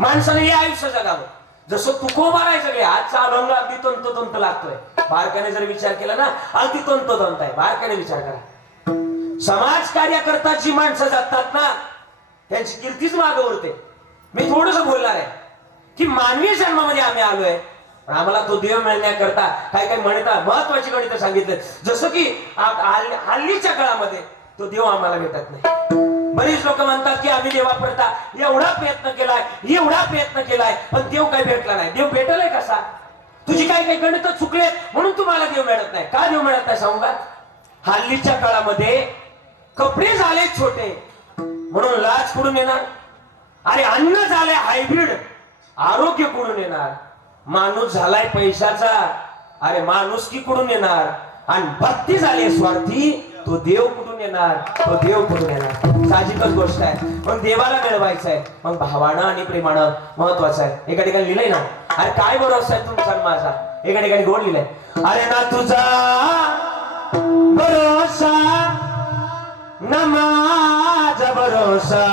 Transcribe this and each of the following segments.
माणसाने हे आयुष्य जगावं. जसं तुकोबा आहे सगळे आजचा अभंग अगदी तंत तंत लागतोय. बारकाने जर विचार केला ना अगदी तंतोतंत तंत आहे. बारकाने विचार करा. समाज कार्याकरता जी माणसं जातात ना त्यांची कीर्तीच मागं उरते मी थोडस बोलणार आहे की मानवी जन्मामध्ये आम्ही आलोय पण आम्हाला तो देव मिळण्याकरता काय काय म्हणता महत्वाची गणित सांगितलं जसं की हल्लीच्या काळामध्ये तो देव आम्हाला भेटत नाही. बरीच लोक म्हणतात की आम्ही देवाकरता एवढा प्रयत्न केलाय एवढा प्रयत्न केलाय पण देव काय भेटला नाही. देव भेटलाय कसा तुझी काही काही गणित चुकले म्हणून तुम्हाला देव मिळत नाही. का देव मिळत नाही सांगू का? हल्लीच्या काळामध्ये कपडे झाले छोटे म्हणून लाच कुठून येणार. अरे अन्न झालंय हायब्रिड आरोग्य कुठून येणार. माणूस झालाय पैशाचा अरे माणूस की कुठून येणार. आणि भक्ती झाली स्वार्थी तो देव कुठून येणार? तो देव कुठून येणार? साहजिकच गोष्ट आहे. मग देवाला मिळवायचं आहे. मग भावानं आणि प्रेमानं महत्वाचं आहे. एका ठिकाणी लिहिलंय ना? अरे काय भरोसा आहे तुमचा माझा? एका ठिकाणी गोड लिहिलंय. अरे ना तुझा भरोसा न माझा भरोसा.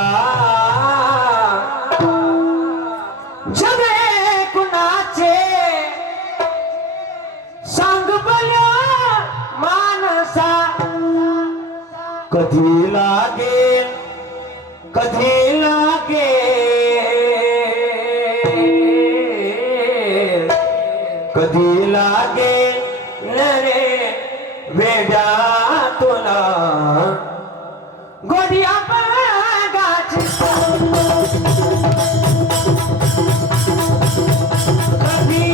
जगे कुणाचे? सांग कधी लागे कधी लागे? कधी लागे? रे वेड्या तुला गोडिया बागाची कधी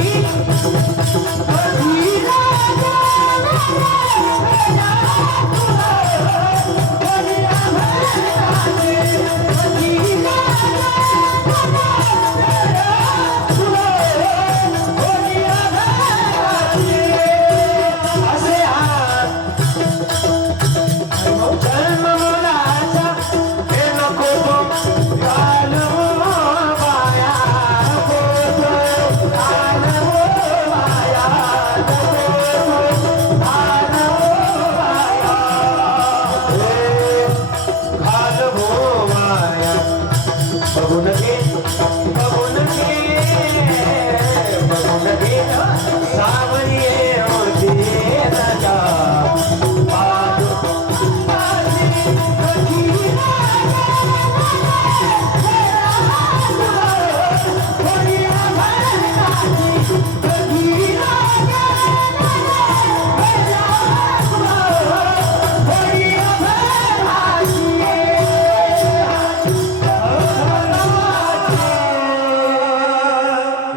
Sabuna ke, sabuna